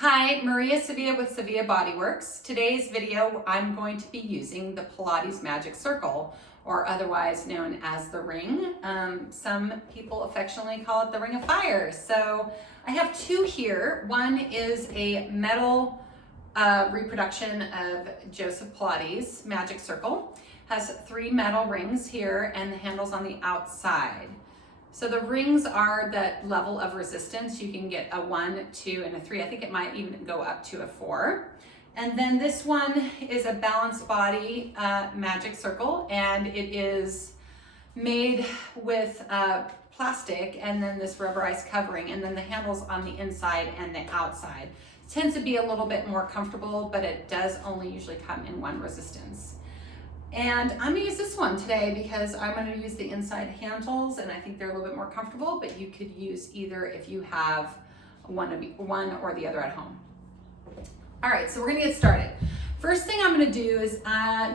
Hi, Maria Sevilla with Sevilla Bodyworks. Today's video, I'm going to be using the Pilates Magic Circle, or otherwise known as the ring. Some people affectionately call it the Ring of Fire. So I have two here. One is a metal reproduction of Joseph Pilates Magic Circle. Has 3 metal rings here and the handles on the outside. So the rings are that level of resistance. You can get a 1, 2, and a 3. I think it might even go up to a 4. And then this one is a balanced body magic circle, and it is made with plastic and then this rubberized covering, and then the handles on the inside and the outside. It tends to be a little bit more comfortable, but it does only usually come in 1 resistance. And I'm gonna use this one today because I'm gonna use the inside handles, and I think they're a little bit more comfortable, but you could use either if you have one or the other at home. All right, so we're gonna get started. First thing I'm gonna do is,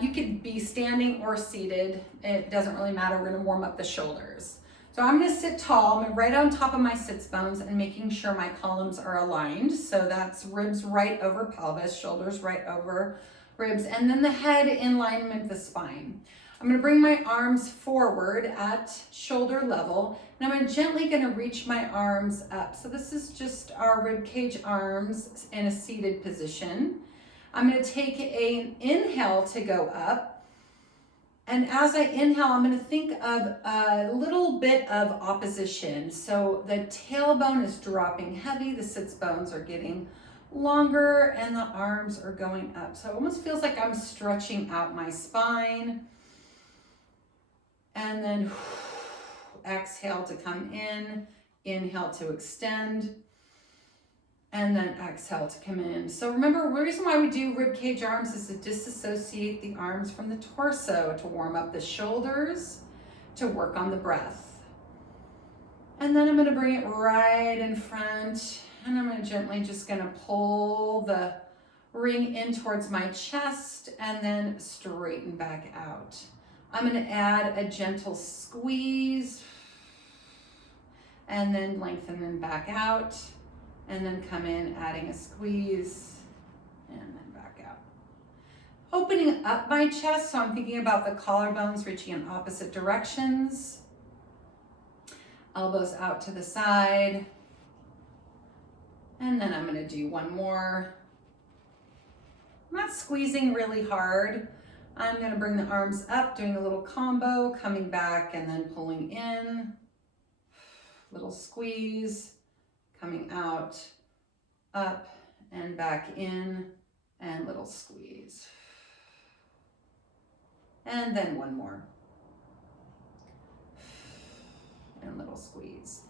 you could be standing or seated. It doesn't really matter. We're gonna warm up the shoulders. So I'm gonna sit tall. I'm right on top of my sits bones and making sure my columns are aligned. So that's ribs right over pelvis, shoulders right over ribs, and then the head in line with the spine. I'm gonna bring my arms forward at shoulder level, and I'm gently gonna reach my arms up. So this is just our rib cage arms in a seated position. I'm gonna take an inhale to go up, and as I inhale, I'm gonna think of a little bit of opposition. So the tailbone is dropping heavy, the sits bones are getting longer, and the arms are going up. So it almost feels like I'm stretching out my spine. And then exhale to come in, inhale to extend, and then exhale to come in. So remember, the reason why we do rib cage arms is to disassociate the arms from the torso, to warm up the shoulders, to work on the breath. And then I'm gonna bring it right in front, and I'm gently just gonna pull the ring in towards my chest and then straighten back out. I'm gonna add a gentle squeeze and then lengthen them back out, and then come in, adding a squeeze and then back out. Opening up my chest, so I'm thinking about the collarbones reaching in opposite directions. Elbows out to the side. And then I'm gonna do one more. I'm not squeezing really hard. I'm gonna bring the arms up, doing a little combo, coming back and then pulling in. Little squeeze, coming out, up and back in, and little squeeze. And then one more. And little squeeze.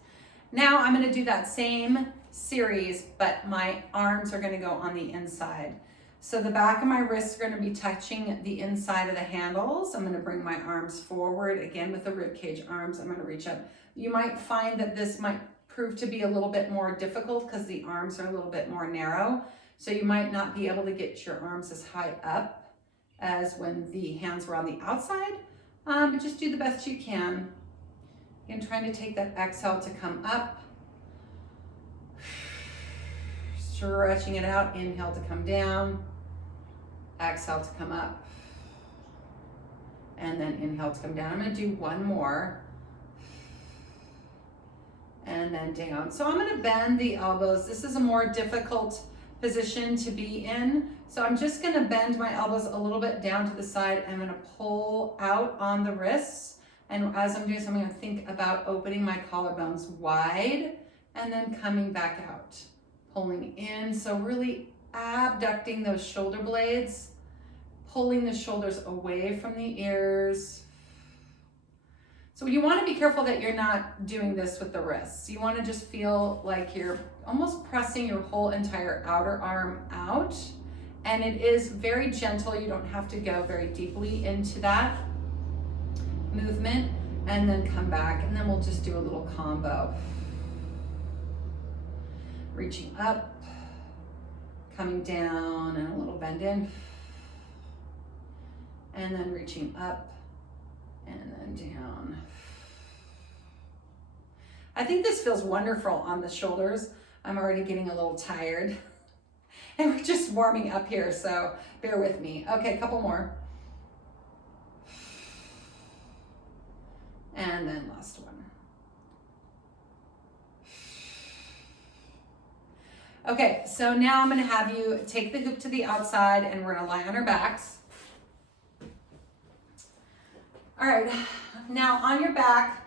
Now I'm gonna do that same series, but my arms are gonna go on the inside. So the back of my wrists are gonna be touching the inside of the handles. I'm gonna bring my arms forward, again with the rib cage arms. I'm gonna reach up. You might find that this might prove to be a little bit more difficult because the arms are a little bit more narrow. So you might not be able to get your arms as high up as when the hands were on the outside, but just do the best you can. Again, trying to take that exhale to come up. Stretching it out, inhale to come down, exhale to come up, and then inhale to come down. I'm gonna do one more, and then down. So I'm gonna bend the elbows. This is a more difficult position to be in. So I'm just gonna bend my elbows a little bit down to the side. I'm gonna pull out on the wrists. And as I'm doing this, I'm gonna think about opening my collarbones wide and then coming back out. Pulling in, so really abducting those shoulder blades, pulling the shoulders away from the ears. So you want to be careful that you're not doing this with the wrists. You want to just feel like you're almost pressing your whole entire outer arm out, and it is very gentle. You don't have to go very deeply into that movement, and then come back, and then we'll just do a little combo. Reaching up, coming down, and a little bend in, and then reaching up, and then down. I think this feels wonderful on the shoulders. I'm already getting a little tired. And we're just warming up here, so bear with me. Okay, a couple more. And then last one. Okay, so now I'm gonna have you take the hoop to the outside and we're gonna lie on our backs. All right, now on your back,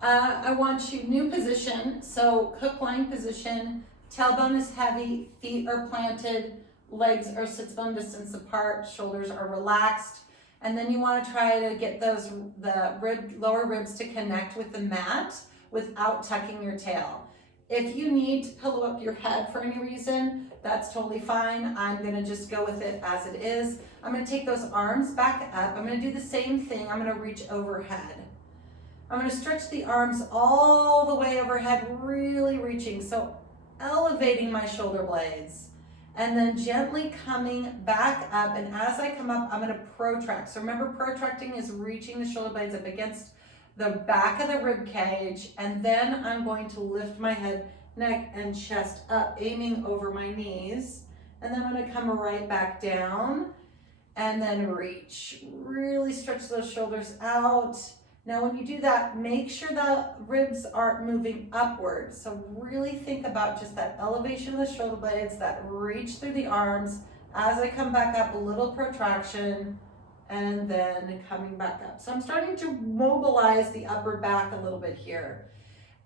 I want you, new position, so hook lying position, tailbone is heavy, feet are planted, legs are sits bone distance apart, shoulders are relaxed, and then you want to try to get the lower ribs to connect with the mat without tucking your tail. If you need to pillow up your head for any reason, that's totally fine. I'm going to just go with it as it is. I'm going to take those arms back up. I'm going to do the same thing. I'm going to reach overhead. I'm going to stretch the arms all the way overhead, really reaching. So elevating my shoulder blades and then gently coming back up. And as I come up, I'm going to protract. So remember, protracting is reaching the shoulder blades up against the back of the rib cage. And then I'm going to lift my head, neck, and chest up, aiming over my knees. And then I'm going to come right back down and then reach. Really stretch those shoulders out. Now, when you do that, make sure the ribs aren't moving upward. So really think about just that elevation of the shoulder blades, that reach through the arms. As I come back up, a little protraction, and then coming back up. So I'm starting to mobilize the upper back a little bit here.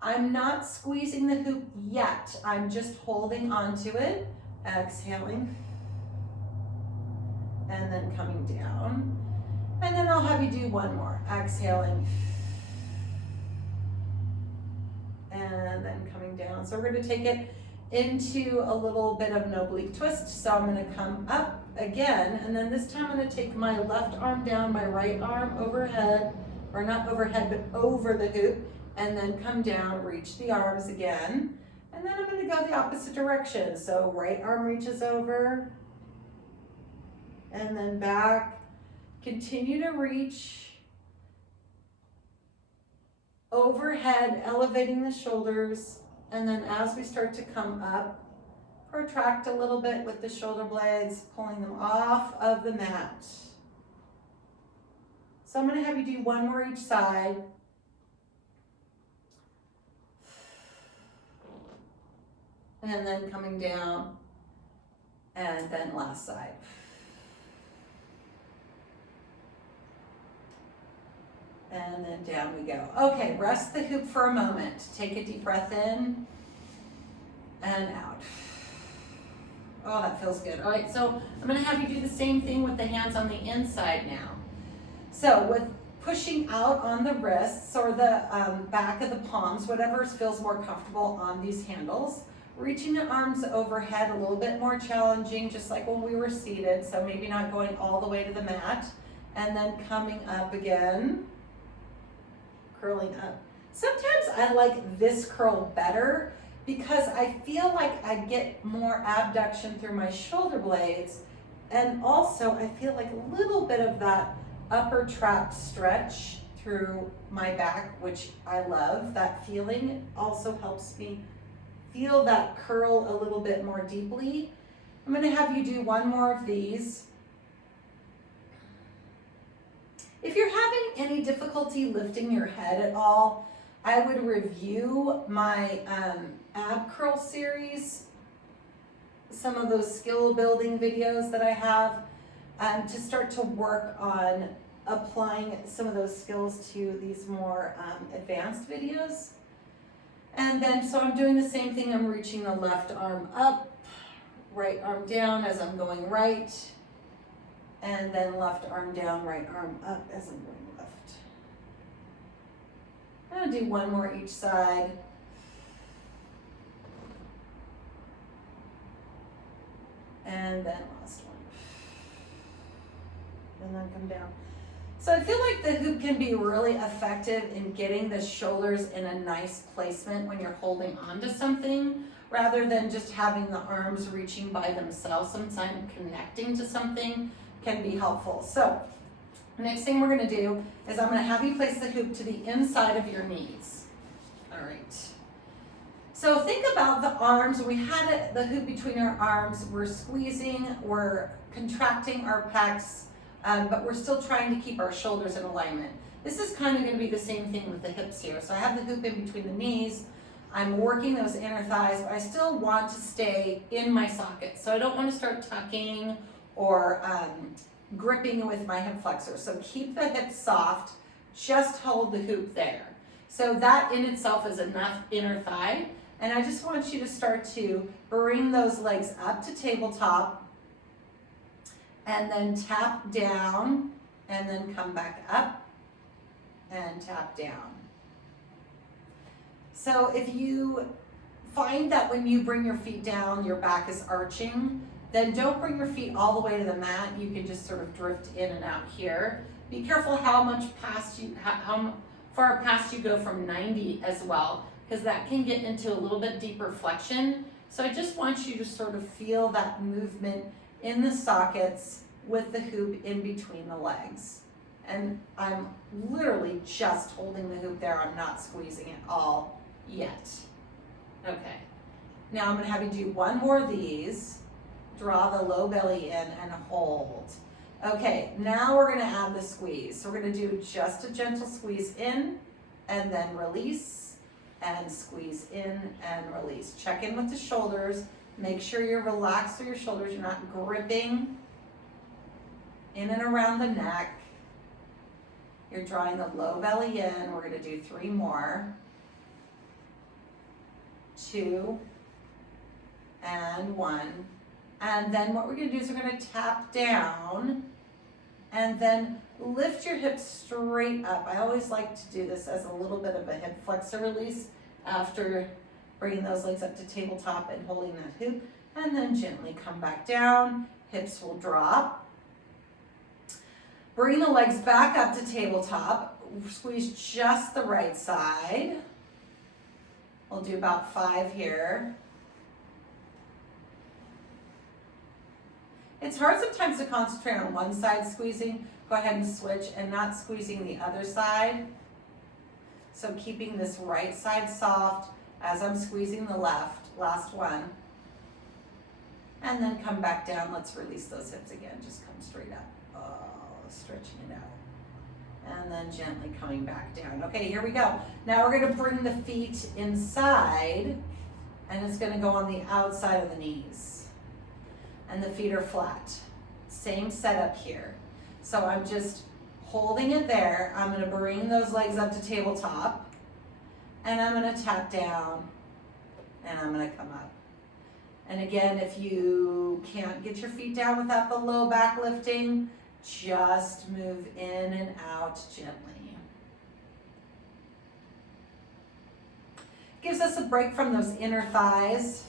I'm not squeezing the hoop yet. I'm just holding onto it, exhaling, and then coming down. And then I'll have you do one more, exhaling, and then coming down. So we're going to take it into a little bit of an oblique twist. So I'm going to come up again, and then this time I'm going to take my left arm down, my right arm overhead, or not overhead, but over the hoop, and then come down, reach the arms again, and then I'm going to go the opposite direction. So right arm reaches over, and then back. Continue to reach overhead, elevating the shoulders, and then as we start to come up, protract a little bit with the shoulder blades, pulling them off of the mat. So I'm going to have you do one more each side. And then coming down, and then last side. And then down we go. Okay, rest the hoop for a moment. Take a deep breath in and out. Oh, that feels good. All right, so I'm gonna have you do the same thing with the hands on the inside now. So with pushing out on the wrists or the back of the palms, whatever feels more comfortable on these handles, reaching the arms overhead, a little bit more challenging, just like when we were seated, so maybe not going all the way to the mat, and then coming up again. Curling up. Sometimes I like this curl better because I feel like I get more abduction through my shoulder blades, and also I feel like a little bit of that upper trap stretch through my back, which I love. That feeling also helps me feel that curl a little bit more deeply. I'm going to have you do one more of these. If you're having any difficulty lifting your head at all, I would review my ab curl series, some of those skill building videos that I have, to start to work on applying some of those skills to these more advanced videos. And then, so I'm doing the same thing. I'm reaching the left arm up, right arm down as I'm going right. And then left arm down, right arm up as I'm going left. I'm going to do one more each side. And then last one. And then come down. So I feel like the hoop can be really effective in getting the shoulders in a nice placement when you're holding onto something, rather than just having the arms reaching by themselves. Sometimes connecting to something can be helpful. So next thing we're going to do is I'm going to have you place the hoop to the inside of your knees. All right. So think about the arms. We had the hoop between our arms. We're squeezing, we're contracting our pecs, but we're still trying to keep our shoulders in alignment. This is kind of going to be the same thing with the hips here. So I have the hoop in between the knees. I'm working those inner thighs, but I still want to stay in my socket. So I don't want to start tucking or gripping with my hip flexor. So keep the hips soft, just hold the hoop there. So that in itself is enough inner thigh. And I just want you to start to bring those legs up to tabletop and then tap down and then come back up and tap down. So if you find that when you bring your feet down, your back is arching, then don't bring your feet all the way to the mat. You can just sort of drift in and out here. Be careful how far past you go from 90 as well, because that can get into a little bit deeper flexion. So I just want you to sort of feel that movement in the sockets with the hoop in between the legs. And I'm literally just holding the hoop there. I'm not squeezing at all yet. Okay. Now I'm going to have you do one more of these. Draw the low belly in and hold. Okay, now we're going to add the squeeze. So we're going to do just a gentle squeeze in and then release and squeeze in and release. Check in with the shoulders. Make sure you're relaxed through your shoulders. You're not gripping in and around the neck. You're drawing the low belly in. We're going to do 3 more. 2 and 1. And then what we're going to do is we're going to tap down and then lift your hips straight up. I always like to do this as a little bit of a hip flexor release after bringing those legs up to tabletop and holding that hoop. And then gently come back down. Hips will drop. Bring the legs back up to tabletop. Squeeze just the right side. We'll do about 5 here. It's hard sometimes to concentrate on one side squeezing. Go ahead and switch and not squeezing the other side. So keeping this right side soft as I'm squeezing the left. Last one. And then come back down. Let's release those hips again. Just come straight up. Oh, stretching it out. And then gently coming back down. Okay, here we go. Now we're going to bring the feet inside, and it's going to go on the outside of the knees. And the feet are flat. Same setup here. So I'm just holding it there. I'm going to bring those legs up to tabletop, and I'm going to tap down, and I'm going to come up. And again, if you can't get your feet down without the low back lifting, just move in and out gently. Gives us a break from those inner thighs.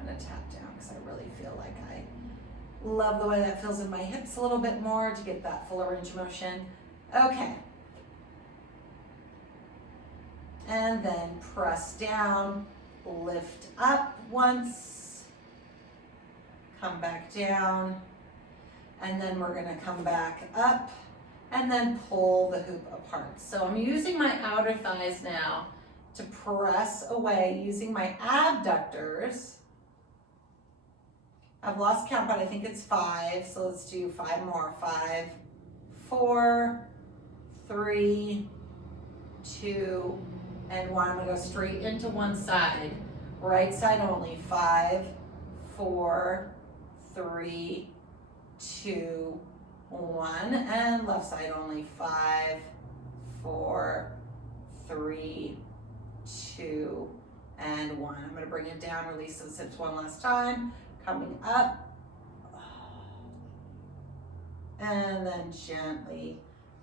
I'm going to tap down because I really feel like I love the way that feels in my hips a little bit more to get that fuller range of motion. Okay. And then press down, lift up once, come back down, and then we're going to come back up and then pull the hoop apart. So I'm using my outer thighs now to press away using my abductors. I've lost count, but I think it's 5. So let's do 5 more. 5, 4, 3, 2, and 1. I'm going to go straight into one side. Right side only. 5, 4, 3, 2, 1. And left side only. 5, 4, 3, 2, and 1. I'm going to bring it down, release those hips one last time. Coming up. And then gently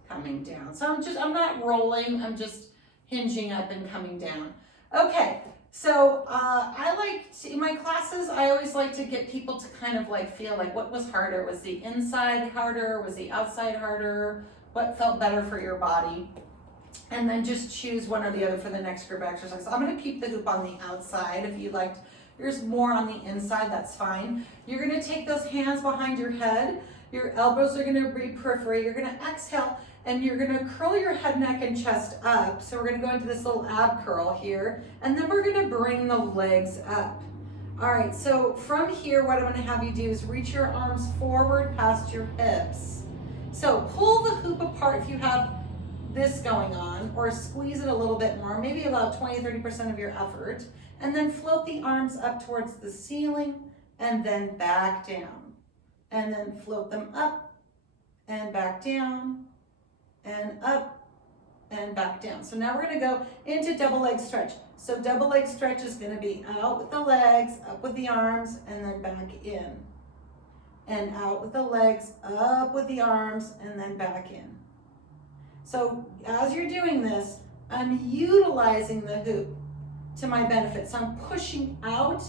coming down. So I'm not rolling, I'm just hinging up and coming down. Okay, so I like to, in my classes, I always like to get people to kind of like feel like what was harder? Was the inside harder? Was the outside harder? What felt better for your body? And then just choose one or the other for the next group exercise. So I'm going to keep the hoop on the outside. If you liked yours more on the inside, that's fine. You're going to take those hands behind your head. Your elbows are going to be periphery. You're going to exhale And you're gonna curl your head, neck, and chest up. So we're gonna go into this little ab curl here, and then we're gonna bring the legs up. All right, so from here, what I'm gonna have you do is reach your arms forward past your hips. So pull the hoop apart if you have this going on, or squeeze it a little bit more, maybe about 20-30% of your effort, and then float the arms up towards the ceiling and then back down. And then float them up and back down and up and back down. So now we're gonna go into double leg stretch. So double leg stretch is gonna be out with the legs, up with the arms, and then back in. And out with the legs, up with the arms, and then back in. So as you're doing this, I'm utilizing the hoop to my benefit. So I'm pushing out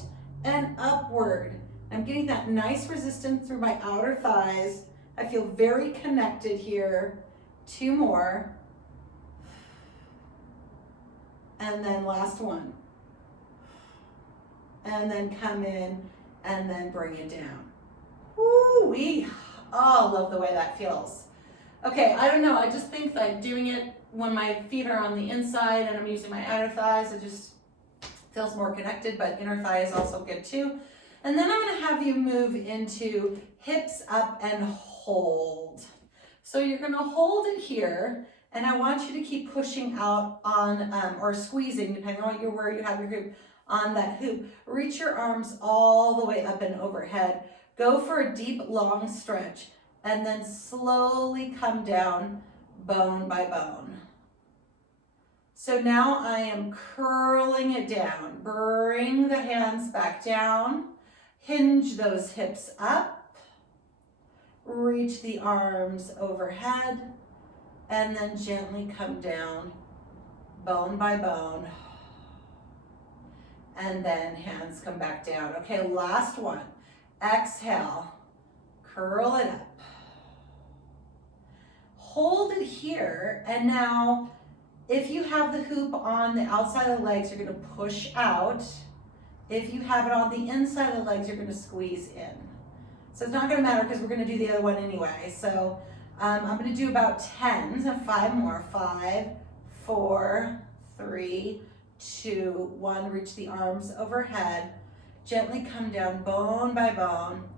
and upward. I'm getting that nice resistance through my outer thighs. I feel very connected here. 2 more. And then last one. And then come in and then bring it down. Woo-wee. Oh, love the way that feels. Okay, I don't know, I just think that doing it when my feet are on the inside and I'm using my outer thighs, it just feels more connected, but inner thigh is also good too. And then I'm gonna have you move into hips up and hold. So you're gonna hold it here, and I want you to keep pushing out on, or squeezing, depending on where you have your hoop, on that hoop. Reach your arms all the way up and overhead. Go for a deep, long stretch, and then slowly come down bone by bone. So now I am curling it down. Bring the hands back down. Hinge those hips up. Reach the arms overhead, and then gently come down bone by bone. And then hands come back down. Okay, last one. Exhale, curl it up. Hold it here, and now if you have the hoop on the outside of the legs, you're gonna push out. If you have it on the inside of the legs, you're gonna squeeze in. So it's not gonna matter because we're gonna do the other one anyway. So I'm gonna do about 10, so 5 more. 5, 4, 3, 2, 1. Reach the arms overhead. Gently come down bone by bone.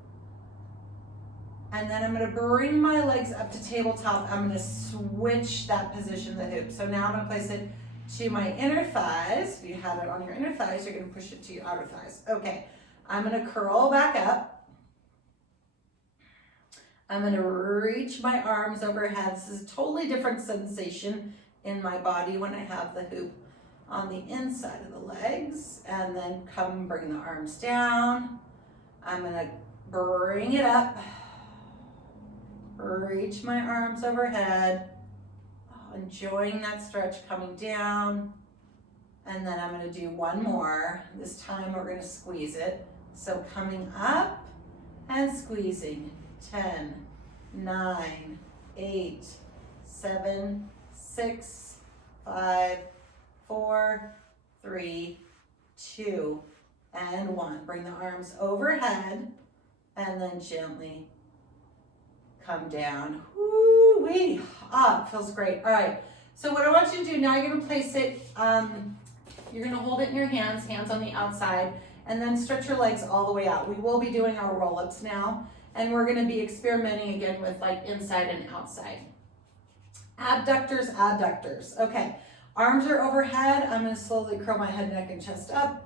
And then I'm gonna bring my legs up to tabletop. I'm gonna switch that position of the hoop. So now I'm gonna place it to my inner thighs. If you have it on your inner thighs, you're gonna push it to your outer thighs. Okay, I'm gonna curl back up. I'm gonna reach my arms overhead. This is a totally different sensation in my body when I have the hoop on the inside of the legs. And then come bring the arms down. I'm gonna bring it up. Reach my arms overhead, enjoying that stretch coming down. And then I'm gonna do 1 more. This time we're gonna squeeze it. So coming up and squeezing. 10, 9, 8, 7, 6, 5, 4, 3, 2, and 1. Bring the arms overhead and then gently come down. Woo-wee. It feels great. All right, so what I want you to do now, you're gonna place it, you're gonna hold it in your hands on the outside, and then stretch your legs all the way out. We will be doing our roll-ups now, and we're gonna be experimenting again with like inside and outside. Abductors, adductors. Okay, arms are overhead. I'm gonna slowly curl my head, neck, and chest up,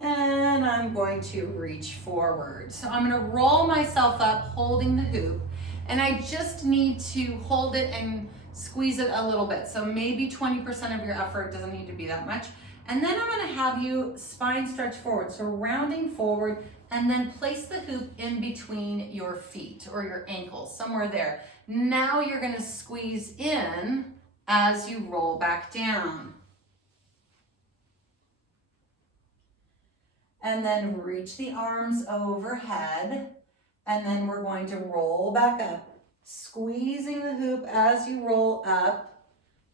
and I'm going to reach forward. So I'm gonna roll myself up holding the hoop, and I just need to hold it and squeeze it a little bit. So maybe 20% of your effort, doesn't need to be that much. And then I'm gonna have you spine stretch forward. So rounding forward, and then place the hoop in between your feet or your ankles, somewhere there. Now you're gonna squeeze in as you roll back down. And then reach the arms overhead. And then we're going to roll back up, squeezing the hoop as you roll up.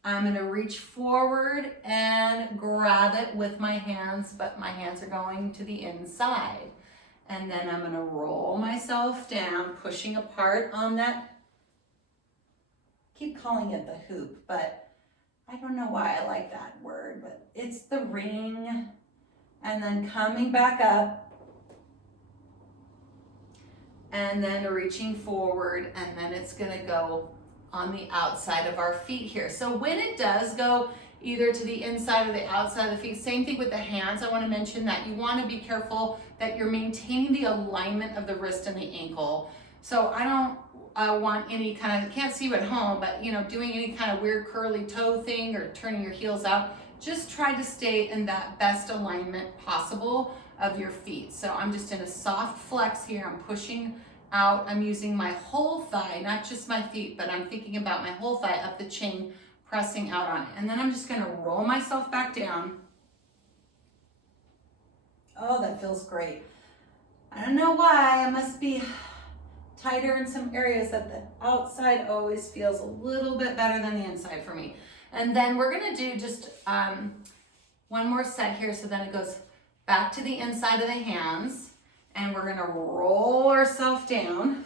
I'm gonna reach forward and grab it with my hands, but my hands are going to the inside. And then I'm gonna roll myself down, pushing apart on that keep calling it the hoop, but I don't know why I like that word, but it's the ring. And then coming back up, and then reaching forward, and then it's gonna go on the outside of our feet here. So when it does go either to the inside or the outside of the feet, same thing with the hands. I wanna mention that you wanna be careful that you're maintaining the alignment of the wrist and the ankle. So I don't want any kind of, can't see you at home, but you know, doing any kind of weird curly toe thing or turning your heels out. Just try to stay in that best alignment possible of your feet. So I'm just in a soft flex here. I'm pushing out. I'm using my whole thigh, not just my feet, but I'm thinking about my whole thigh up the chain, pressing out on it. And then I'm just gonna roll myself back down. Oh, that feels great. I don't know why, I must be tighter in some areas that the outside always feels a little bit better than the inside for me. And then we're gonna do just one more set here, so then it goes back to the inside of the hands, and we're gonna roll ourselves down,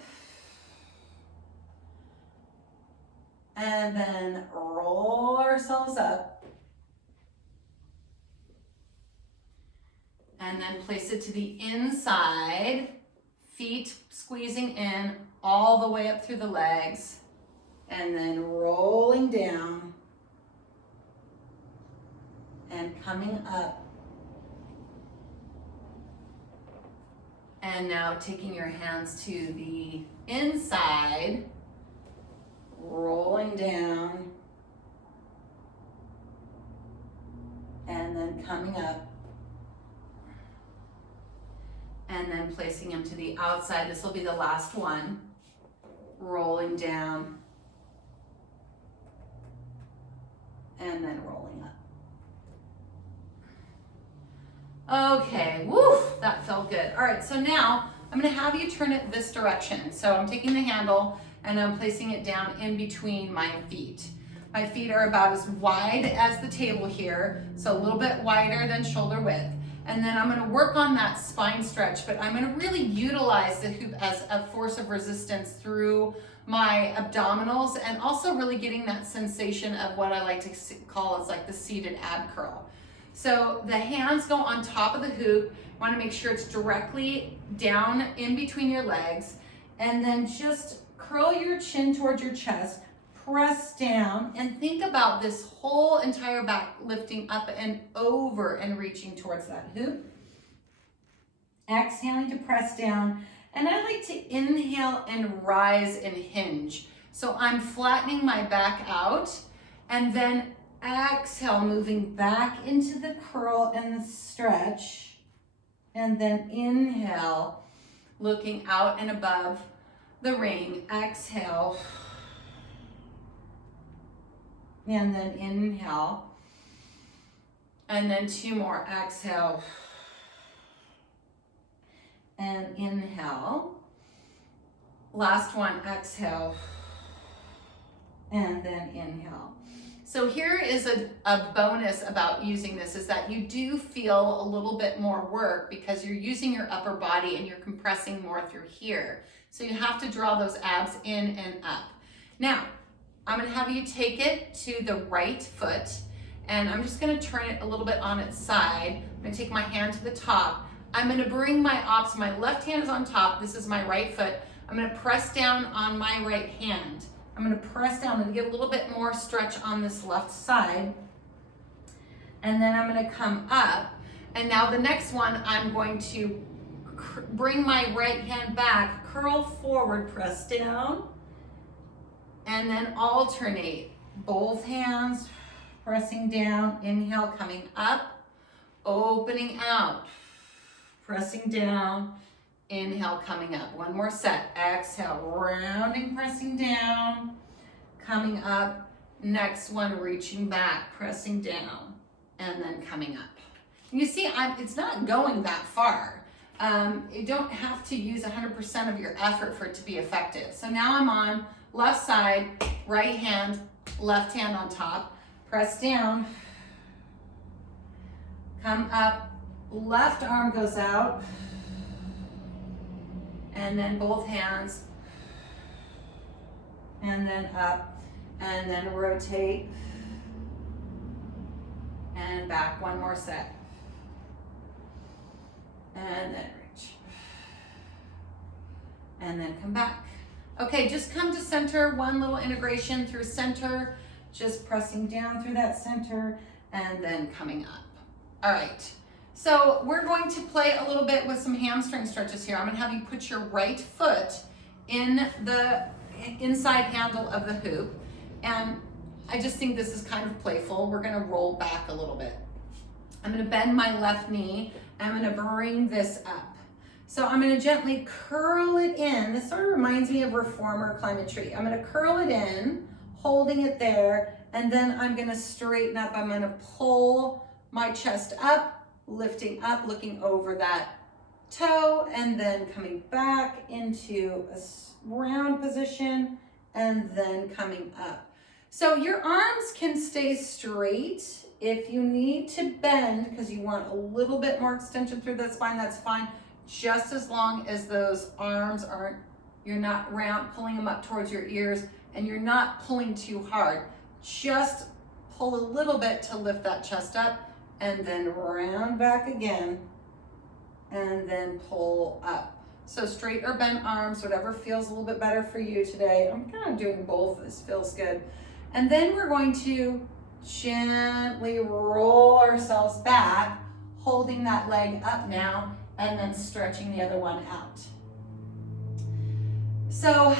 and then roll ourselves up, and then place it to the inside, feet squeezing in all the way up through the legs, and then rolling down, and coming up. And now taking your hands to the inside, rolling down, and then coming up, and then placing them to the outside. This will be the last one. Rolling down, and then rolling up. Okay, woo, that felt good. All right, so now I'm gonna have you turn it this direction. So I'm taking the handle and I'm placing it down in between my feet. My feet are about as wide as the table here, so a little bit wider than shoulder width. And then I'm gonna work on that spine stretch, but I'm gonna really utilize the hoop as a force of resistance through my abdominals, and also really getting that sensation of what I like to call is like the seated ab curl. So the hands go on top of the hoop. Want to make sure it's directly down in between your legs, and then just curl your chin towards your chest, press down, and think about this whole entire back lifting up and over and reaching towards that hoop. Exhaling to press down, and I like to inhale and rise and hinge. So I'm flattening my back out, and then exhale, moving back into the curl and the stretch, and then inhale, looking out and above the ring. Exhale, and then inhale, and then two more. Exhale, and inhale. Last one, exhale, and then inhale. So here is a bonus about using this, is that you do feel a little bit more work because you're using your upper body and you're compressing more through here. So you have to draw those abs in and up. Now, I'm gonna have you take it to the right foot, and I'm just gonna turn it a little bit on its side. I'm gonna take my hand to the top. I'm gonna bring my my left hand is on top. This is my right foot. I'm gonna press down on my right hand. I'm gonna press down and get a little bit more stretch on this left side. And then I'm gonna come up. And now the next one, I'm going to bring my right hand back, curl forward, press down, and then alternate. Both hands pressing down, inhale, coming up, opening out, pressing down, inhale, coming up. One more set. Exhale, rounding, pressing down, coming up. Next one, reaching back, pressing down, and then coming up. You see, it's not going that far. You don't have to use 100% of your effort for it to be effective. So now I'm on left side, right hand, left hand on top, press down, come up, left arm goes out, and then both hands, and then up, and then rotate, and back. One more set, and then reach, and then come back. Okay, just come to center, one little integration through center, just pressing down through that center, and then coming up. All right, so we're going to play a little bit with some hamstring stretches here. I'm gonna have you put your right foot in the inside handle of the hoop, and I just think this is kind of playful. We're gonna roll back a little bit. I'm gonna bend my left knee, I'm gonna bring this up. So I'm gonna gently curl it in. This sort of reminds me of reformer climb a tree. I'm gonna curl it in, holding it there, and then I'm gonna straighten up. I'm gonna pull my chest up, lifting up, looking over that toe, and then coming back into a round position, and then coming up. So your arms can stay straight. If you need to bend because you want a little bit more extension through the spine, that's fine. Just as long as those arms aren't, you're not pulling them up towards your ears, and you're not pulling too hard. Just pull a little bit to lift that chest up, and then round back again, and then pull up. So straight or bent arms, whatever feels a little bit better for you today. I'm kind of doing both, this feels good. And then we're going to gently roll ourselves back, holding that leg up now, and then stretching the other one out. So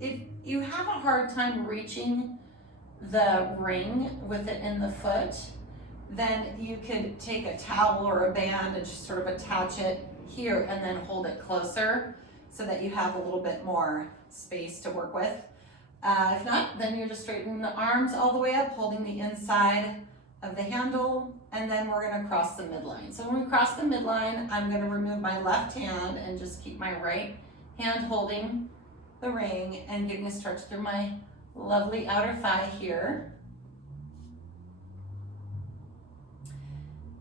if you have a hard time reaching the ring with it in the foot, then you could take a towel or a band and just sort of attach it here and then hold it closer so that you have a little bit more space to work with. If not, then you're just straightening the arms all the way up, holding the inside of the handle, and then we're gonna cross the midline. So when we cross the midline, I'm gonna remove my left hand and just keep my right hand holding the ring and getting a stretch through my lovely outer thigh here.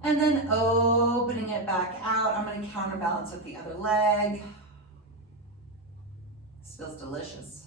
And then opening it back out. I'm gonna counterbalance with the other leg. This feels delicious.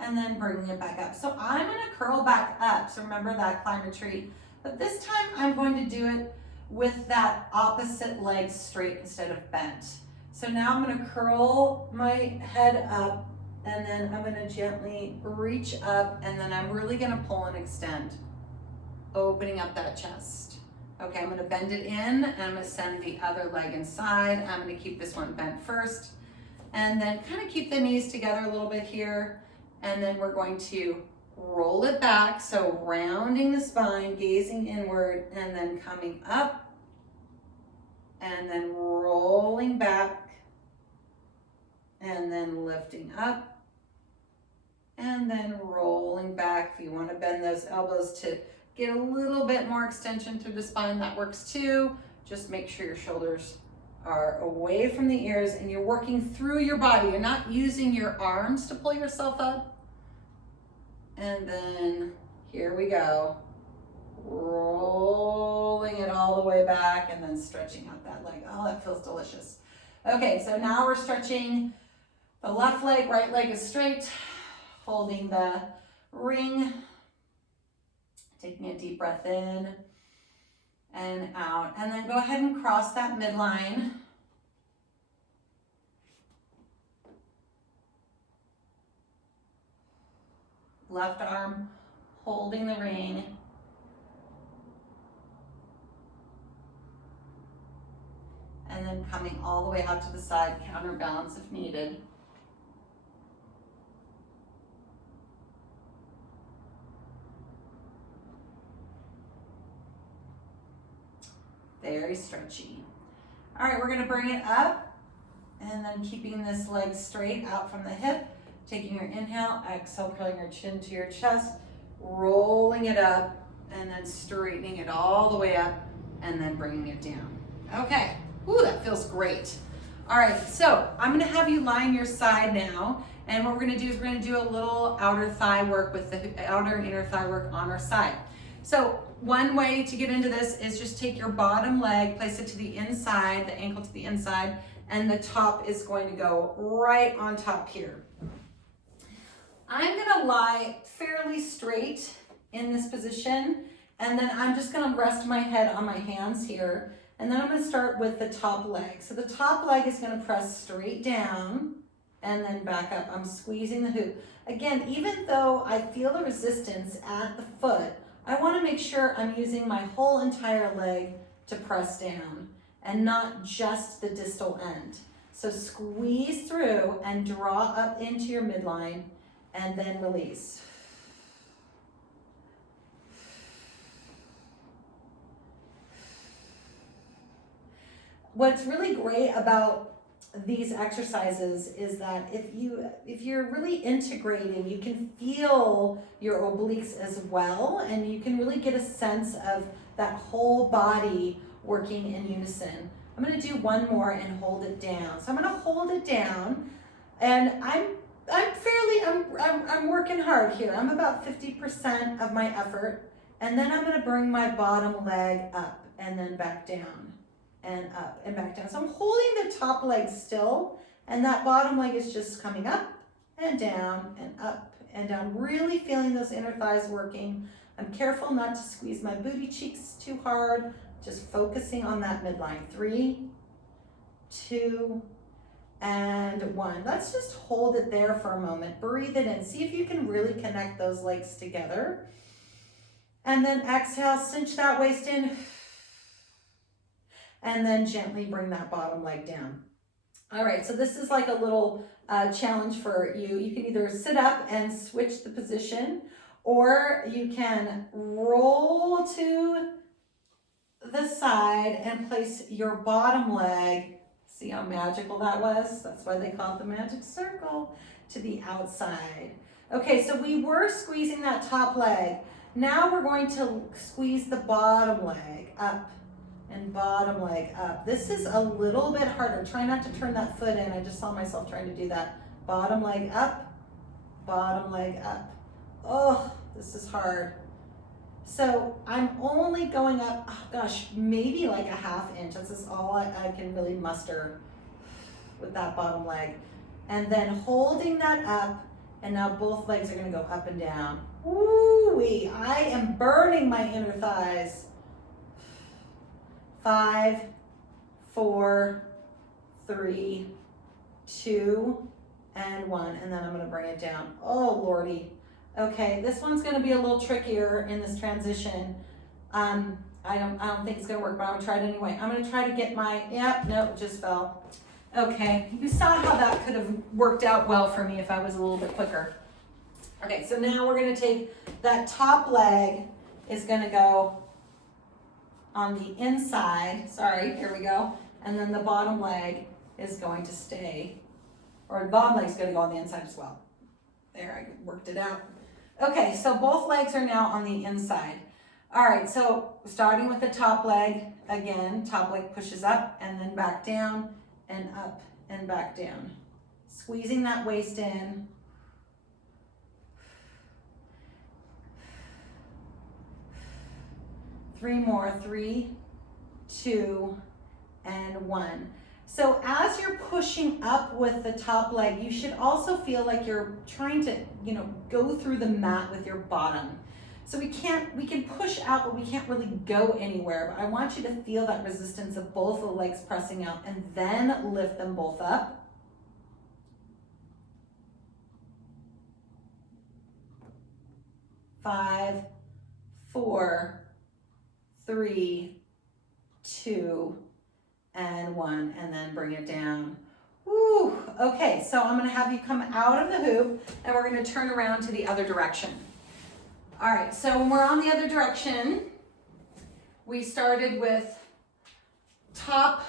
And then bringing it back up. So I'm gonna curl back up. So remember that climb a tree. But this time I'm going to do it with that opposite leg straight instead of bent. So now I'm gonna curl my head up, and then I'm gonna gently reach up, and then I'm really gonna pull and extend, opening up that chest. Okay, I'm gonna bend it in, and I'm gonna send the other leg inside. I'm gonna keep this one bent first, and then kind of keep the knees together a little bit here, and then we're going to roll it back, so rounding the spine, gazing inward, and then coming up, and then rolling back, and then lifting up, and then rolling back. If you want to bend those elbows to get a little bit more extension through the spine, that works too. Just make sure your shoulders are away from the ears and you're working through your body. You're not using your arms to pull yourself up. And then here we go. Rolling it all the way back and then stretching out that leg. Oh, that feels delicious. Okay, so now we're stretching the left leg, right leg is straight, holding the ring, taking a deep breath in and out. And then go ahead and cross that midline. Left arm holding the ring. And then coming all the way out to the side, counterbalance if needed. Very stretchy. All right, we're gonna bring it up and then keeping this leg straight out from the hip. Taking your inhale, exhale, curling your chin to your chest, rolling it up, and then straightening it all the way up, and then bringing it down. Okay, ooh, that feels great. All right, so I'm gonna have you lie on your side now, and what we're gonna do is we're gonna do a little outer thigh work with the outer and inner thigh work on our side. So one way to get into this is just take your bottom leg, place it to the inside, the ankle to the inside, and the top is going to go right on top here. I'm gonna lie fairly straight in this position, and then I'm just gonna rest my head on my hands here, and then I'm gonna start with the top leg. So the top leg is gonna press straight down and then back up. I'm squeezing the hoop. Again, even though I feel the resistance at the foot, I wanna make sure I'm using my whole entire leg to press down and not just the distal end. So squeeze through and draw up into your midline and then release. What's really great about these exercises is that if you're really integrating, you can feel your obliques as well, and you can really get a sense of that whole body working in unison. I'm gonna do one more and hold it down. So I'm gonna hold it down, and I'm working hard here. I'm about 50% of my effort, and then I'm gonna bring my bottom leg up and then back down and up and back down. So I'm holding the top leg still, and that bottom leg is just coming up and down and up and down, really feeling those inner thighs working. I'm careful not to squeeze my booty cheeks too hard, just focusing on that midline. 3, 2, and 1. Let's just hold it there for a moment. Breathe it in. See if you can really connect those legs together. And then exhale, cinch that waist in. And then gently bring that bottom leg down. All right, so this is like a little challenge for you. You can either sit up and switch the position, or you can roll to the side and place your bottom leg, see how magical that was? That's why they call it the magic circle, to the outside. Okay, so we were squeezing that top leg. Now we're going to squeeze the bottom leg up and bottom leg up. This is a little bit harder. Try not to turn that foot in. I just saw myself trying to do that. Bottom leg up, bottom leg up. Oh, this is hard. So I'm only going up, oh gosh, maybe like a ½ inch. That's all I can really muster with that bottom leg. And then holding that up, and now both legs are gonna go up and down. Woo-wee, I am burning my inner thighs. 5, 4, 3, 2, and 1, and then I'm gonna bring it down. Oh Lordy. Okay, this one's gonna be a little trickier in this transition. I don't think it's gonna work, but I'm gonna try it anyway. I'm gonna try to get my, no, it just fell. Okay, you saw how that could have worked out well for me if I was a little bit quicker. Okay, so now we're gonna take that top leg is gonna go on the inside, sorry, here we go. And then the bottom leg is going to stay, or the bottom leg's gonna go on the inside as well. There, I worked it out. Okay, so both legs are now on the inside. All right, so starting with the top leg, again, top leg pushes up and then back down and up and back down. Squeezing that waist in. Three more, 3, 2, and 1. So as you're pushing up with the top leg, you should also feel like you're trying to, go through the mat with your bottom. So we can push out, but we can't really go anywhere. But I want you to feel that resistance of both the legs pressing out, and then lift them both up. Five, 4, 3, 2, and 1, and then bring it down. Woo. Okay, so I'm gonna have you come out of the hoop, and we're gonna turn around to the other direction. All right, so when we're on the other direction, we started with top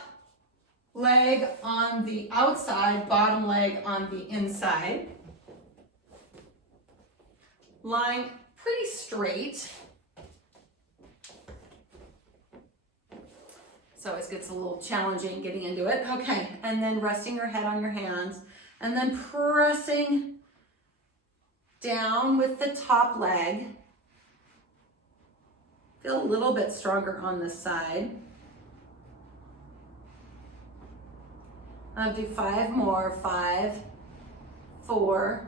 leg on the outside, bottom leg on the inside. Lying pretty straight. So it gets a little challenging getting into it. Okay, and then resting your head on your hands, and then pressing down with the top leg. Feel a little bit stronger on this side. I'll do 5 more. 5, 4,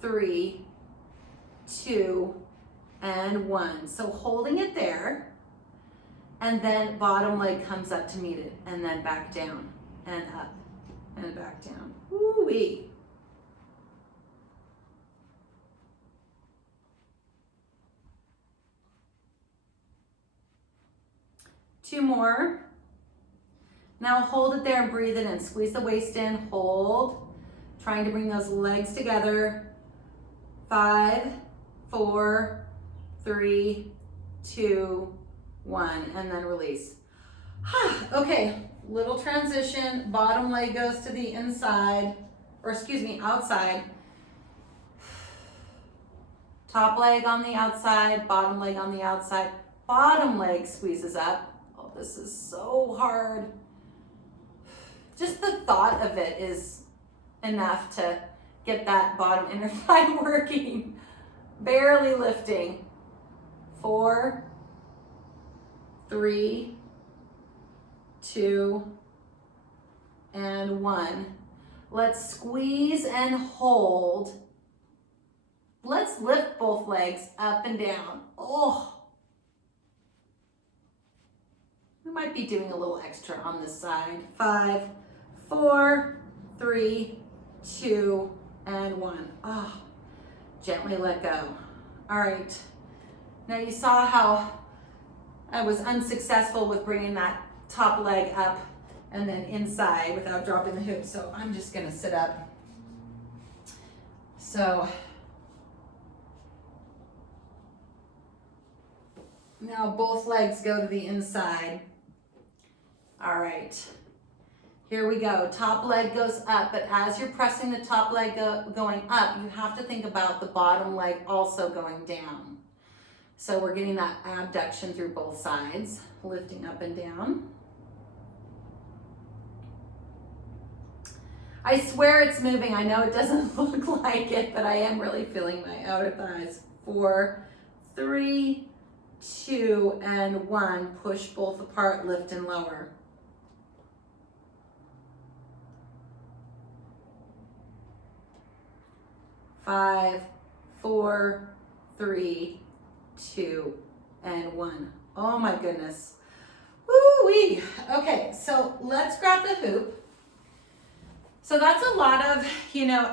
3, 2, and 1. So holding it there, and then bottom leg comes up to meet it, and then back down, and up, and back down. Woo-wee. Two more. Now hold it there and breathe it in. Squeeze the waist in, hold. Trying to bring those legs together. 5, 4, 3, 2, 1, and then release. Okay, little transition. Bottom leg goes to the inside, or excuse me, outside. Top leg on the outside, bottom leg on the outside. Bottom leg squeezes up. Oh, this is so hard. Just the thought of it is enough to get that bottom inner thigh working. Barely lifting. 4, 3, 2, and 1. Let's squeeze and hold. Let's lift both legs up and down. Oh. We might be doing a little extra on this side. 5, 4, 3, 2, and 1. Oh, gently let go. All right. Now you saw how I was unsuccessful with bringing that top leg up and then inside without dropping the hip. So I'm just gonna sit up. So now both legs go to the inside. All right, here we go. Top leg goes up, but as you're pressing the top leg going up, you have to think about the bottom leg also going down. So we're getting that abduction through both sides, lifting up and down. I swear it's moving. I know it doesn't look like it, but I am really feeling my outer thighs. 4, 3, 2, and 1. Push both apart, lift and lower. 5, 4, 3, 2, and 1. Oh my goodness. Woo-wee. Okay, so let's grab the hoop. So that's a lot of,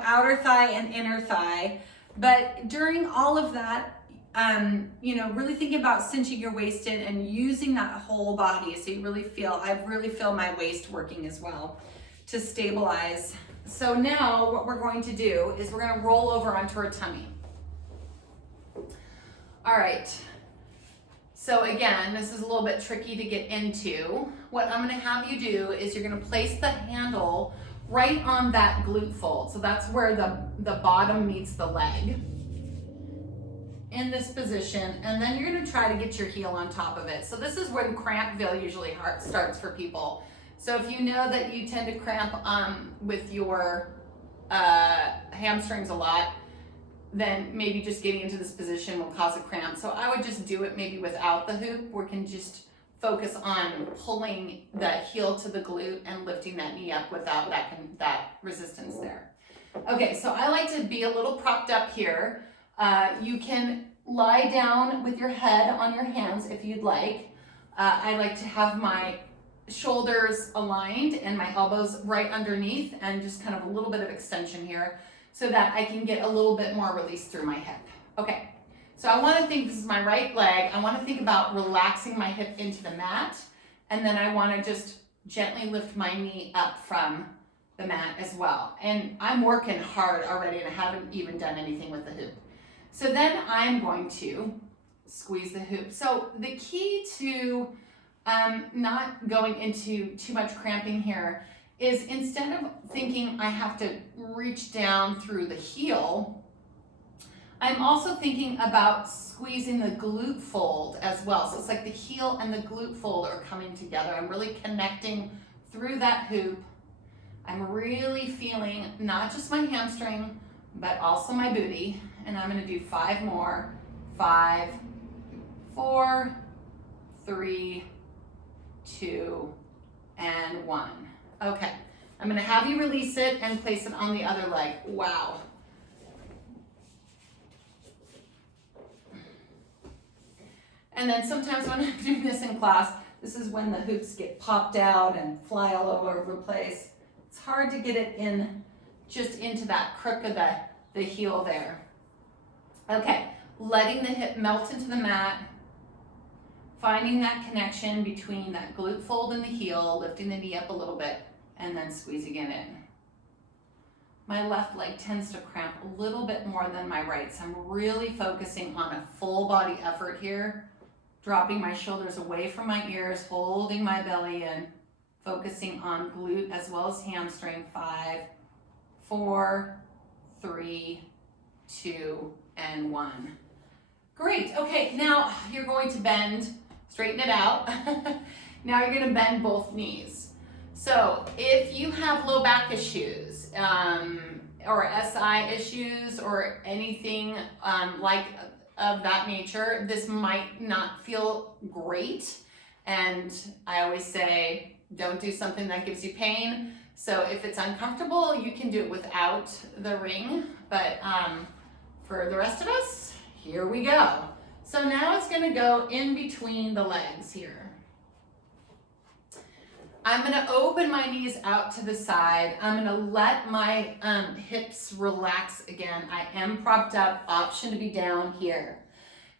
outer thigh and inner thigh. But during all of that, really thinking about cinching your waist in and using that whole body. So you really feel, I really feel my waist working as well to stabilize. So now what we're going to do is we're going to roll over onto our tummy. All right. So again, this is a little bit tricky to get into. What I'm going to have you do is you're going to place the handle right on that glute fold. So that's where the bottom meets the leg in this position. And then you're going to try to get your heel on top of it. So this is when Crampville usually starts for people. So if you know that you tend to cramp with your hamstrings a lot, then maybe just getting into this position will cause a cramp. So I would just do it maybe without the hoop. We can just focus on pulling that heel to the glute and lifting that knee up without that resistance there. Okay, so I like to be a little propped up here. You can lie down with your head on your hands if you'd like. I like to have my shoulders aligned and my elbows right underneath and just kind of a little bit of extension here so that I can get a little bit more release through my hip. Okay, so I want to think, this is my right leg, I want to think about relaxing my hip into the mat, and then I want to just gently lift my knee up from the mat as well. And I'm working hard already and I haven't even done anything with the hoop. So then I'm going to squeeze the hoop. So the key to not going into too much cramping here is instead of thinking I have to reach down through the heel, I'm also thinking about squeezing the glute fold as well. So it's like the heel and the glute fold are coming together. I'm really connecting through that hoop. I'm really feeling not just my hamstring, but also my booty. And I'm gonna do 5 more. 5, 4, 3, 2, and 1. Okay, I'm gonna have you release it and place it on the other leg. Wow. And then sometimes when I'm doing this in class, this is when the hoops get popped out and fly all over the place. It's hard to get it in, just into that crook of the heel there. Okay, letting the hip melt into the mat, finding that connection between that glute fold and the heel, lifting the knee up a little bit, and then squeezing it in. My left leg tends to cramp a little bit more than my right, so I'm really focusing on a full body effort here. Dropping my shoulders away from my ears, holding my belly in, focusing on glute as well as hamstring. 5, 4, 3, 2, and 1. Great, okay, now you're going to bend, straighten it out. Now you're gonna bend both knees. So if you have low back issues, or SI issues, or anything of that nature, this might not feel great. And I always say, don't do something that gives you pain. So if it's uncomfortable, you can do it without the ring. But for the rest of us, here we go. So now it's gonna go in between the legs here. I'm gonna open my knees out to the side. I'm gonna let my hips relax again. I am propped up, option to be down here.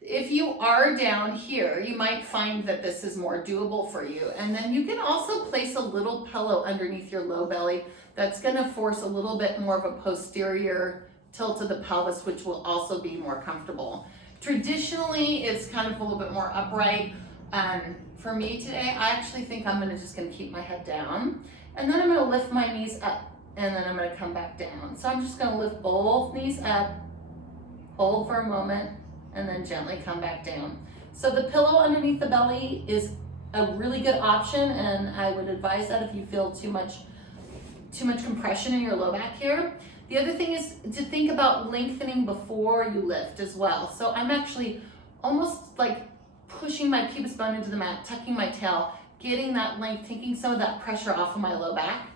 If you are down here, you might find that this is more doable for you. And then you can also place a little pillow underneath your low belly. That's gonna force a little bit more of a posterior tilt of the pelvis, which will also be more comfortable. Traditionally, it's kind of a little bit more upright. For me today, I actually think I'm just gonna keep my head down, and then I'm gonna lift my knees up, and then I'm gonna come back down. So I'm just gonna lift both knees up, hold for a moment, and then gently come back down. So the pillow underneath the belly is a really good option, and I would advise that if you feel too much compression in your low back here. The other thing is to think about lengthening before you lift as well. So I'm actually almost like pushing my pubis bone into the mat, tucking my tail, getting that length, taking some of that pressure off of my low back.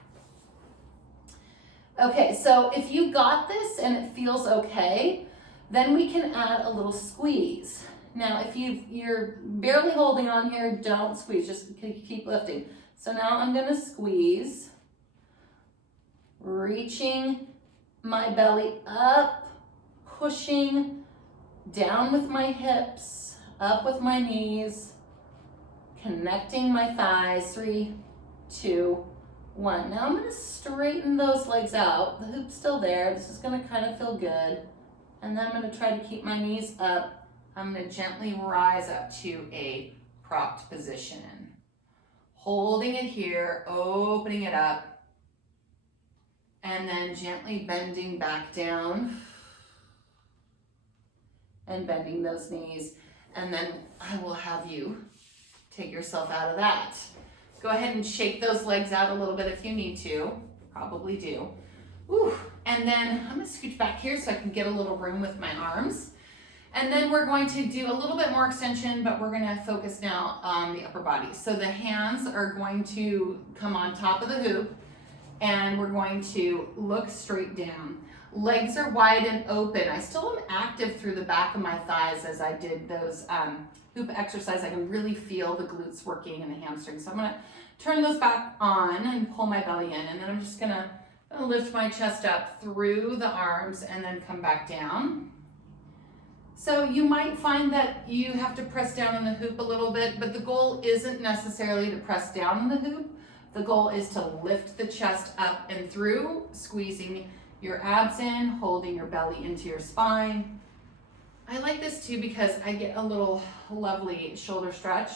Okay, so if you got this and it feels okay, then we can add a little squeeze. Now, if you're barely holding on here, don't squeeze, just keep lifting. So now I'm gonna squeeze, reaching my belly up, pushing down with my hips, up with my knees, connecting my thighs. 3, 2, 1. Now I'm gonna straighten those legs out. The hoop's still there. This is gonna kind of feel good. And then I'm gonna try to keep my knees up. I'm gonna gently rise up to a propped position. Holding it here, opening it up, and then gently bending back down and bending those knees. And then I will have you take yourself out of that. Go ahead and shake those legs out a little bit if you need to. Probably do. Whew. And then I'm gonna scooch back here so I can get a little room with my arms. And then we're going to do a little bit more extension, but we're gonna focus now on the upper body. So the hands are going to come on top of the hoop, and we're going to look straight down. Legs are wide and open. I still am active through the back of my thighs as I did those hoop exercise. I can really feel the glutes working and the hamstrings. So I'm gonna turn those back on and pull my belly in, and then I'm just gonna lift my chest up through the arms and then come back down. So you might find that you have to press down on the hoop a little bit, but the goal isn't necessarily to press down on the hoop. The goal is to lift the chest up and through, squeezing your abs in, holding your belly into your spine. I like this too because I get a little lovely shoulder stretch.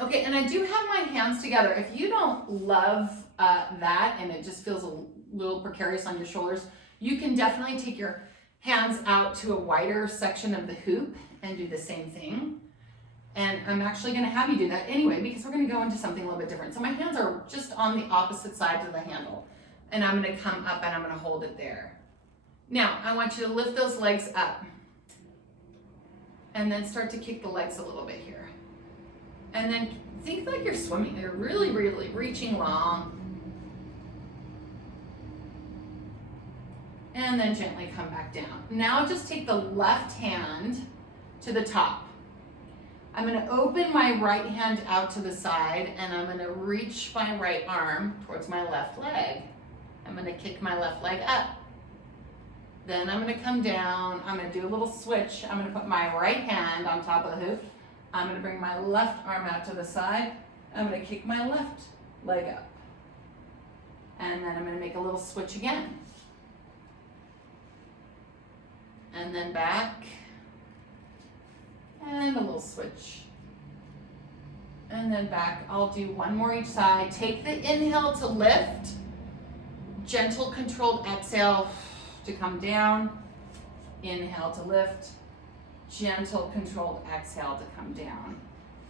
Okay, and I do have my hands together. If you don't love that and it just feels a little precarious on your shoulders, you can definitely take your hands out to a wider section of the hoop and do the same thing. And I'm actually gonna have you do that anyway because we're gonna go into something a little bit different. So my hands are just on the opposite side of the handle. And I'm gonna come up and I'm gonna hold it there. Now, I want you to lift those legs up. And then start to kick the legs a little bit here. And then think like you're swimming. You're really, really reaching long. And then gently come back down. Now just take the left hand to the top. I'm gonna open my right hand out to the side and I'm gonna reach my right arm towards my left leg. I'm gonna kick my left leg up. Then I'm gonna come down, I'm gonna do a little switch. I'm gonna put my right hand on top of the hoop. I'm gonna bring my left arm out to the side. I'm gonna kick my left leg up. And then I'm gonna make a little switch again. And then back. And a little switch. And then back. I'll do one more each side. Take the inhale to lift. Gentle, controlled exhale to come down. Inhale to lift. Gentle, controlled exhale to come down.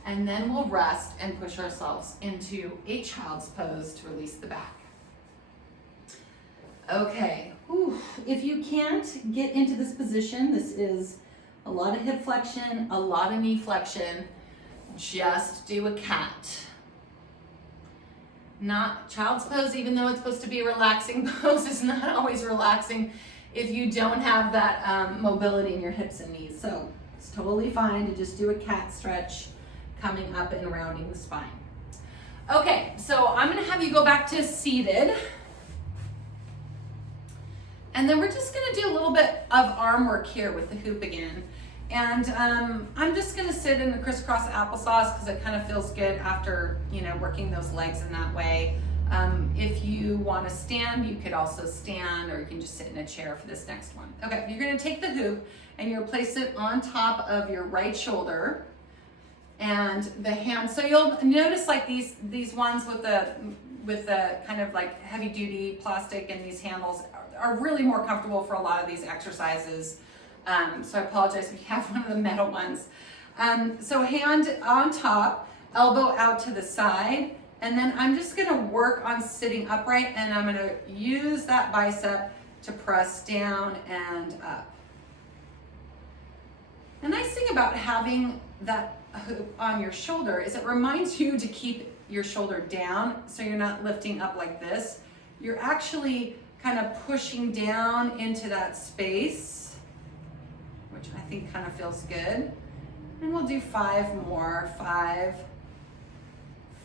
And then we'll rest and push ourselves into a child's pose to release the back. Okay. Whew. If you can't get into this position, this is a lot of hip flexion, a lot of knee flexion. Just do a cat. Not child's pose, even though it's supposed to be a relaxing pose, is not always relaxing if you don't have that mobility in your hips and knees. So it's totally fine to just do a cat stretch, coming up and rounding the spine. Okay, so I'm gonna have you go back to seated. And then we're just gonna do a little bit of arm work here with the hoop again. And I'm just gonna sit in the crisscross applesauce because it kind of feels good after, working those legs in that way. If you wanna stand, you could also stand, or you can just sit in a chair for this next one. Okay, you're gonna take the hoop and you'll place it on top of your right shoulder and the hand. So you'll notice like these ones with the kind of like heavy duty plastic and these handles are really more comfortable for a lot of these exercises. So I apologize if you have one of the metal ones. So hand on top, elbow out to the side, and then I'm just gonna work on sitting upright, and I'm gonna use that bicep to press down and up. The nice thing about having that hoop on your shoulder is it reminds you to keep your shoulder down so you're not lifting up like this. You're actually kind of pushing down into that space, which I think kind of feels good. And we'll do 5 more. 5,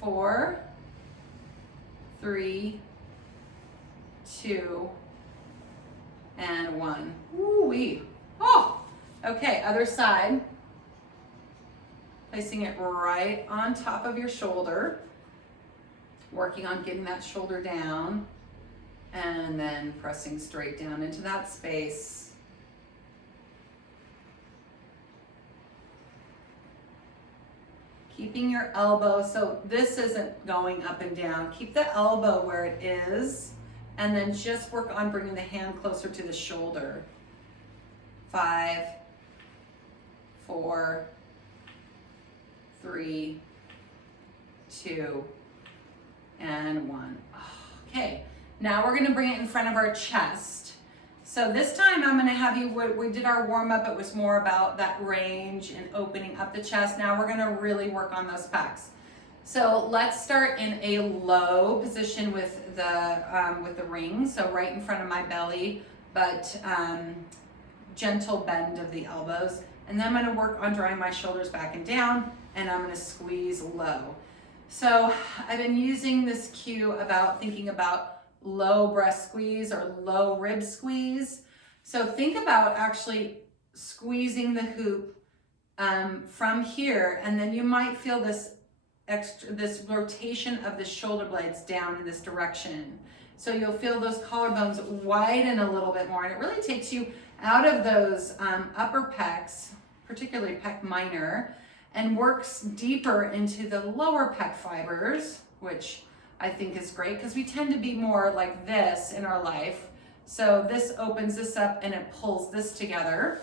4, 3, 2, and 1. Woo-wee. Oh, okay, other side. Placing it right on top of your shoulder. Working on getting that shoulder down. And then pressing straight down into that space. Keeping your elbow, so this isn't going up and down. Keep the elbow where it is, and then just work on bringing the hand closer to the shoulder. 5, 4, 3, 2, and 1. Okay. Now we're gonna bring it in front of our chest. So this time I'm gonna have you, we did our warm up, it was more about that range and opening up the chest. Now we're gonna really work on those pecs. So let's start in a low position with the ring. So right in front of my belly, but gentle bend of the elbows. And then I'm gonna work on drawing my shoulders back and down, and I'm gonna squeeze low. So I've been using this cue about thinking about low breast squeeze or low rib squeeze. So think about actually squeezing the hoop from here, and then you might feel this rotation of the shoulder blades down in this direction. So you'll feel those collarbones widen a little bit more, and it really takes you out of those upper pecs, particularly pec minor, and works deeper into the lower pec fibers, which I think is great because we tend to be more like this in our life. So this opens this up and it pulls this together.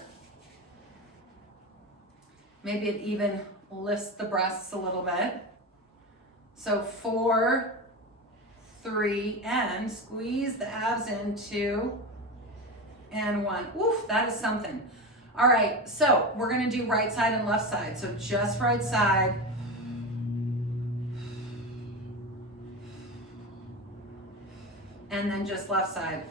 Maybe it even lifts the breasts a little bit. So 4, 3, and squeeze the abs in, 2, and 1. Oof, that is something. All right, so we're gonna do right side and left side. So just right side. And then just left side.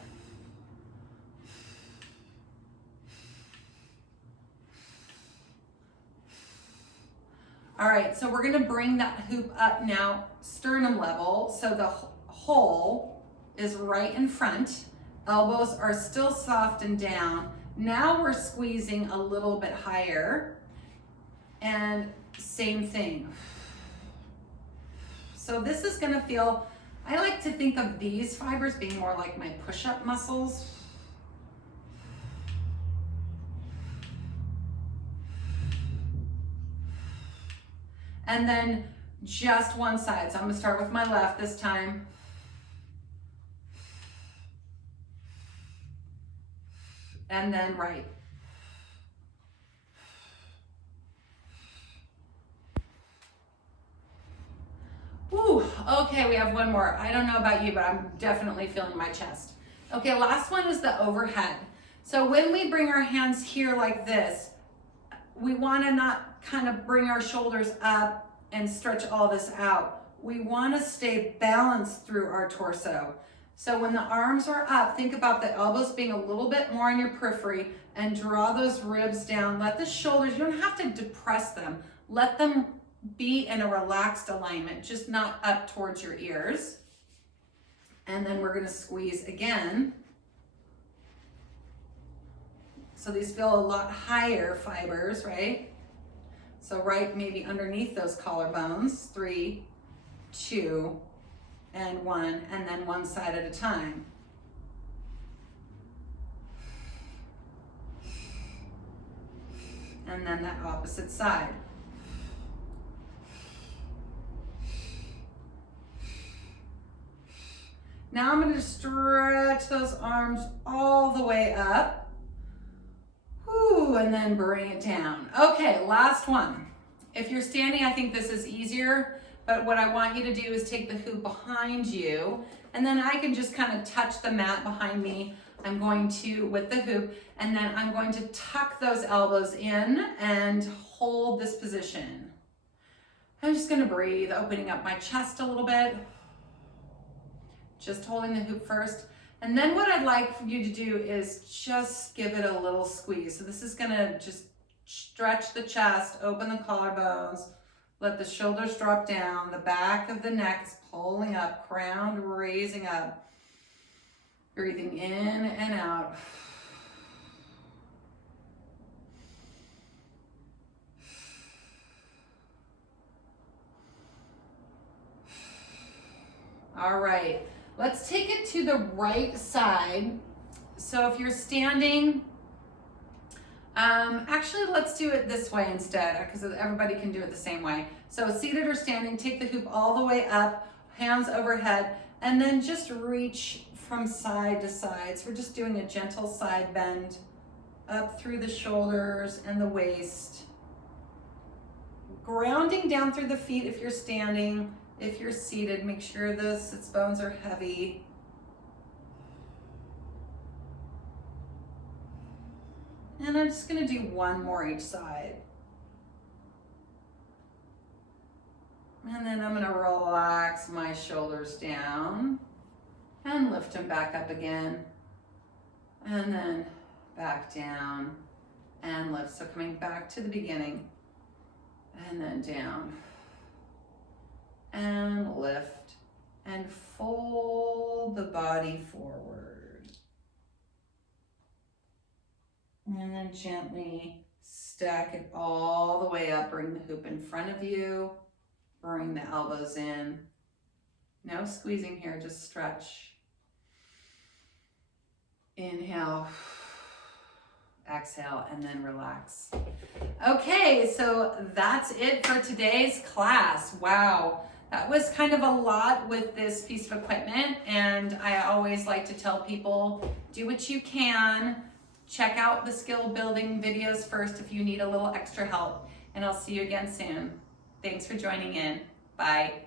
All right, so we're gonna bring that hoop up now, sternum level, so the hole is right in front. Elbows are still soft and down. Now we're squeezing a little bit higher, and same thing. So this is gonna feel, I like to think of these fibers being more like my push-up muscles. And then just one side. So I'm gonna start with my left this time. And then right. Ooh, okay, we have one more. I don't know about you, but I'm definitely feeling my chest. Okay, last one is the overhead. So when we bring our hands here like this, we wanna not kind of bring our shoulders up and stretch all this out. We wanna stay balanced through our torso. So when the arms are up, think about the elbows being a little bit more in your periphery and draw those ribs down. Let the shoulders, you don't have to depress them. Let them be in a relaxed alignment, just not up towards your ears. And then we're gonna squeeze again. So these feel a lot higher fibers, right? So right maybe underneath those collarbones, 3, 2, and 1, and then one side at a time. And then that opposite side. Now I'm going to stretch those arms all the way up. Whew, and then bring it down. Okay, last one. If you're standing, I think this is easier, but what I want you to do is take the hoop behind you, and then I can just kind of touch the mat behind me. I'm going to, with the hoop, and then I'm going to tuck those elbows in and hold this position. I'm just gonna breathe, opening up my chest a little bit. Just holding the hoop first. And then what I'd like for you to do is just give it a little squeeze. So this is gonna just stretch the chest, open the collarbones, let the shoulders drop down, the back of the neck is pulling up, crown raising up, breathing in and out. All right. Let's take it to the right side. So if you're standing, actually let's do it this way instead, because everybody can do it the same way. So seated or standing, take the hoop all the way up, hands overhead, and then just reach from side to side. So we're just doing a gentle side bend up through the shoulders and the waist. Grounding down through the feet if you're standing. If you're seated, make sure the sits bones are heavy. And I'm just gonna do one more each side. And then I'm gonna relax my shoulders down and lift them back up again. And then back down and lift. So coming back to the beginning and then down. And lift and fold the body forward. And then gently stack it all the way up. Bring the hoop in front of you. Bring the elbows in. No squeezing here, just stretch. Inhale. Exhale, and then relax. Okay, so that's it for today's class. Wow. That was kind of a lot with this piece of equipment, and I always like to tell people, do what you can. Check out the skill building videos first if you need a little extra help, and I'll see you again soon. Thanks for joining in. Bye.